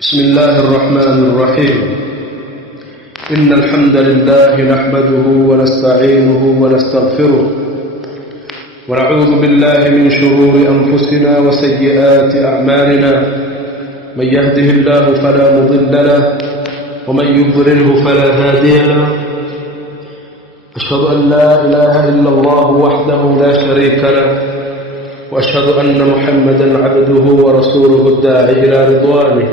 بسم الله الرحمن الرحيم. إن الحمد لله نحمده ونستعينه ونستغفره ونعوذ بالله من شرور أنفسنا وسيئات أعمالنا. من يهده الله فلا مضل له ومن يضلله فلا هادي له. أشهد أن لا إله إلا الله وحده لا شريك له وأشهد أن محمدا عبده ورسوله الداعي إلى رضوانه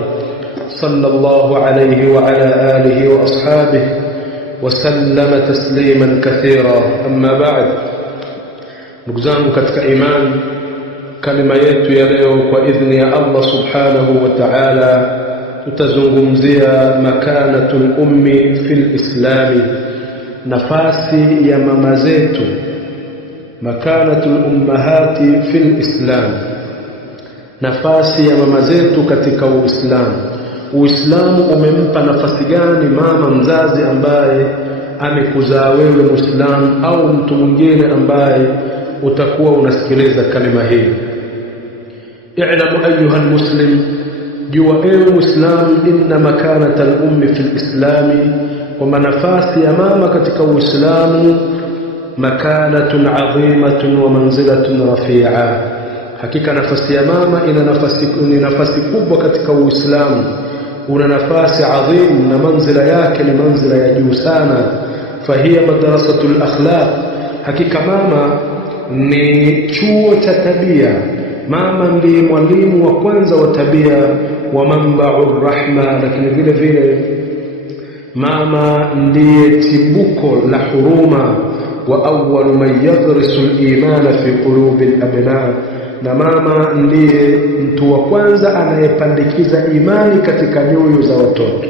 صلى الله عليه وعلى آله وأصحابه وسلم تسليما كثيرا. أما بعد. ndugu zangu katika imani, kalima yetu ya leo kwa idhni ya Allah subhanahu wa ta'ala tutazungumzia makanatul ummi fil islami, nafasi ya mama zetu, makanatul ummahati fil islam, nafasi ya mama zetu katika Uislamu. Uislamu umempa nafasi gani mama mzazi ambaye amekuzaa wewe Muislamu au mtu mwingine ambaye utakuwa unasikiliza kalima hii? I'lamu ayuha almuslim, jua ewe Muislamu, inna makanata al-ummi fil islami, kwamba nafasi ya mama katika Uislamu makanatun adhimatun wa manzilatun rafi'a. Hakika nafasi ya mama ina nafasi kubwa katika Uislamu, una nafasi adhim na manzila yake ni manzila ya juu sana. Fahiya madrasatul akhlaq, hakika mama ni chuo cha tabia. Mama ndiye mwalimu wa kwanza wa tabia, wa manba'ur rahma, lakini vile vile mama ndiye tibuko la huruma, wa awwalu man yadrisu al-imana fi qulubi al-abna, na mama ndiye mtu wa kwanza anayepandikiza imani katika nyoyo za watoto.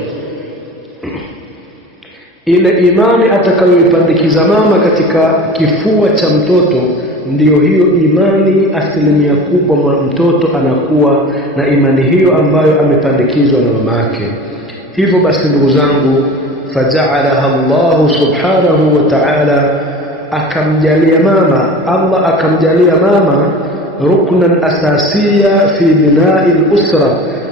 Ile imani atakayoipandikiza mama katika kifua cha mtoto, ndiyo hiyo imani asilimia kubwa mtoto anakuwa na imani hiyo ambayo amepandikizwa na mama yake. Hivyo basi ndugu zangu, faja'alaha Allah subhanahu wa ta'ala, akamjalia mama, Allah akamjalia mama ruknan asasiya fi bina'i al-usra,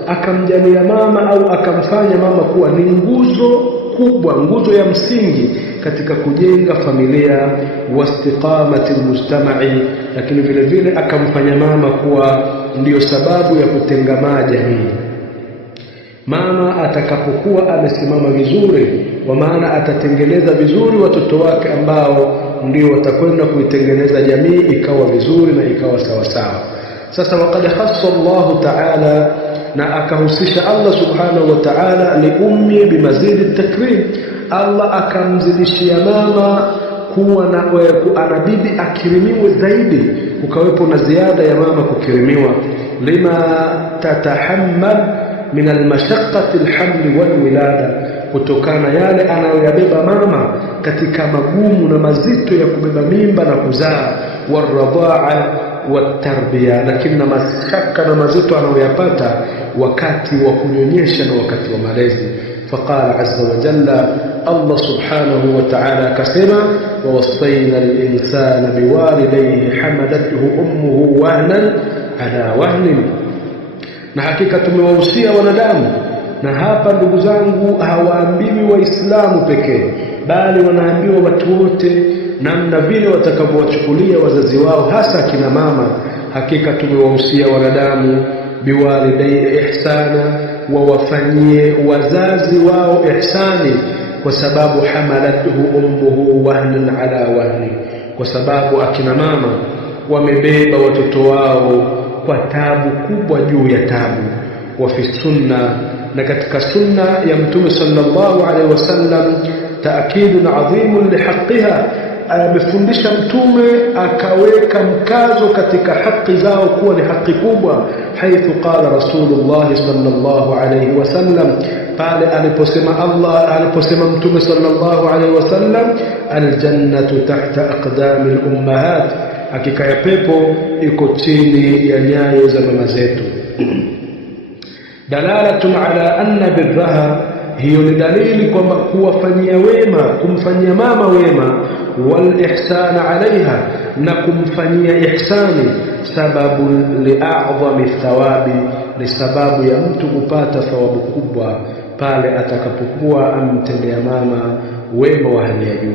akamjalia mama au akamfanya mama kuwa ni nguzo kubwa, nguzo ya msingi katika kujenga familia, wastiqamati almujtama'i, lakini vile vile akamfanya mama kuwa ndiyo sababu ya kutengamaa jamii. Mama atakapokuwa amesimama vizuri, kwa maana atatengeneza vizuri watoto wake ambao ndio watakwenda kuitengeneza jamii ikawa vizuri na ikawa sawa sawa. Sasa waqad khassa Allah ta'ala, na akahusisha Allah subhanahu wa ta'ala li ummi bimazidi takrim, Allah akamzidishia mama kuwa na anabidi akirimiwe zaidi, kukawepo na ziada ya mama kukirimiwa, lima tatahammal min almashaqqati alhamli walwilada, kutokana yale anayoyabeba mama katika magumu na mazito ya kubeba mimba na kuzaa, waradhaa watarbiya, lakini na mashaka na mazito anayoyapata wakati wa kunyonyesha na wakati wa malezi. Faqala azza wa jalla, Allah subhanahu wa ta'ala akasema, wa wasayna al-insana biwalidayhi hamalathu ummuhu wahnan ala wahnin, na hakika tumewahusia wanadamu. Na hapa ndugu zangu, hawaambiwi Waislamu pekee, bali wanaambiwa watu wote namna vile watakavyowachukulia wazazi wao, hasa kina mama. Hakika tumewahusia wanadamu biwalidayhi ihsana, wawafanyie wazazi wao ihsani, kwa sababu hamalathu ummuhu wahnan ala wahni, kwa sababu akina mama wamebeba watoto wao kwa tabu kubwa juu ya tabu. Wa fi sunna, na katika sunna ya Mtume sallallahu alaihi wasallam, taakidun adhimun lihaqqiha, amefundisha Mtume akaweka mkazo katika haki zao kuwa ni haki kubwa. Haithu qala Rasulullah sallallahu alaihi wasallam, pale aliposema Mtume sallallahu alaihi wasallam, aljannatu tahta aqdami al-ummahat, hakika ya pepo iko chini ya nyayo za mama zetu. Dalalatun ala anna birraha, hiyo ni dalili kwamba kuwafanyia wema, kumfanyia mama wema, wal ihsana alaiha, na kumfanyia ihsani, sababu li'a'dhami thawabi, ni sababu ya mtu kupata thawabu kubwa pale atakapokuwa amtendea mama wema wa hali ya juu.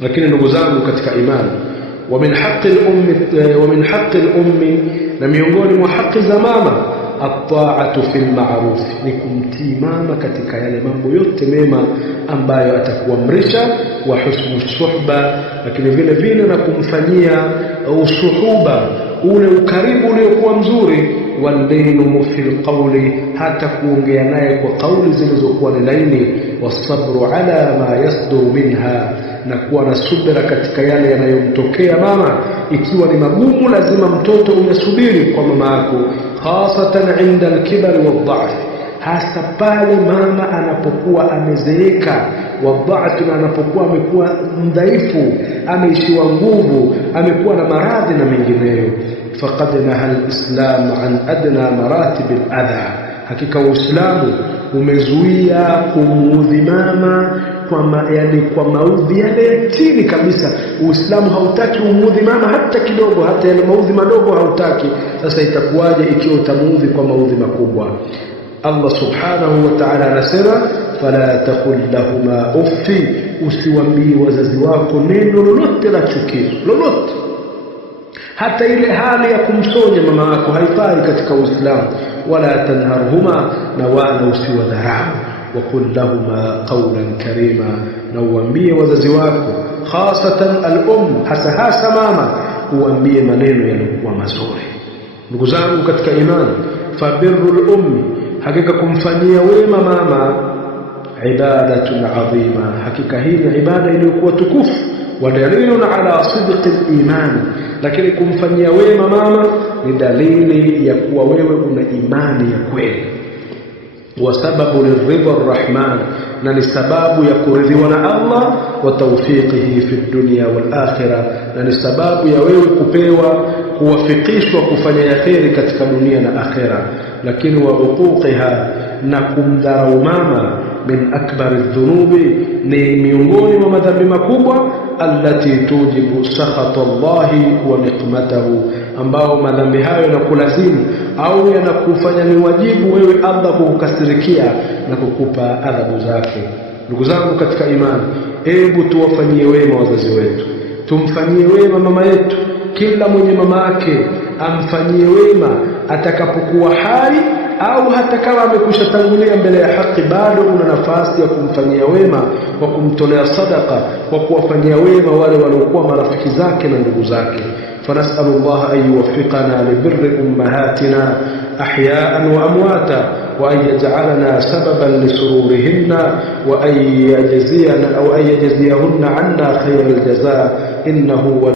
Lakini ndugu zangu katika imani, wa min haqqi al-ummi, na miongoni mwa haki za mama, at-ta'atu fil ma'ruf, ni kumtii mama katika yale mambo yote mema ambayo atakuamrisha, wa husnu suhba, lakini vile vile na kumfanyia usuhuba, ule ukaribu uliokuwa mzuri, walinu fil qawli, hata kuongea naye kwa kauli zilizokuwa ni laini, wasabru ala ma yasduru minha, na kuwa na subira katika yale yanayomtokea mama. Ikiwa ni magumu, lazima mtoto unasubiri kwa mama yako, hasatan inda al-kibari wad-dha'f, hasa pale mama anapokuwa amezeeka, wadha'f, na anapokuwa amekuwa mdhaifu, ameishiwa nguvu, amekuwa na maradhi na mengineyo. Faqad naha al-islam an adna maratib al-adha, hakika Uislamu umezuia kumuudhi mama kwa maudhi yale chini kabisa. Uislamu hautaki umuudhi mama hata kidogo, hata yale maudhi madogo hautaki. Sasa itakuwaje ikiwa utamuudhi kwa maudhi makubwa? Allah subhanahu wa ta'ala anasema, fala taqul lahuma uffi, usiwaambie wazazi wako neno lolote la chukizo lolote. Hata ile hali ya kumsonya mama yako haifai katika Uislamu. Wala tanharhuma, na wala usiwadharau. Waqul lahuma qawlan karima, na uambie wazazi wako, hasatan al-um, hasa mama, uambie maneno yaliyokuwa mazuri. Ndugu zangu katika imani, fabirrul ummi, hakika kumfanyia wema mama, ibadatun adhima, hakika hii ni ibada iliyokuwa tukufu, wa dalilun ala sidqi al-iman, lakini kumfanyia wema mama ni dalili ya kuwa wewe una imani ya kweli. Wa sababu liridha arrahman, na ni sababu ya kuridhiwa na Allah, wa tawfiqihi fi dunya wal akhirah, na ni sababu ya wewe kupewa kuwafikishwa kufanya yaheri katika dunia na akhera. Lakini wa uquqiha, na kumdharau mama, min akbar adh-dhunubi, ni miongoni mwa madhambi makubwa, allati tujibu sakhata Allahi wa niqmatahu, ambao madhambi hayo yanakulazimu au yanakufanya ni wajibu wewe Allah kukukasirikia na kukupa adhabu zake. Ndugu zangu katika imani, hebu tuwafanyie wema wazazi wetu, tumfanyie wema mama yetu. Kila mwenye mama yake amfanyie wema atakapokuwa hai, au hata kama amekushatangulia mbele ya haki, bado una nafasi ya kumfanyia wema kwa kumtolea sadaka, kwa kuwafanyia wema wale waliokuwa marafiki zake na ndugu zake. فنسأل الله أن يوفقنا لبر أمهاتنا أحياء وأمواتا، وأن يجعلنا سببا لسرورهن، وأن يجزيهن عنا خير الجزاء، إنه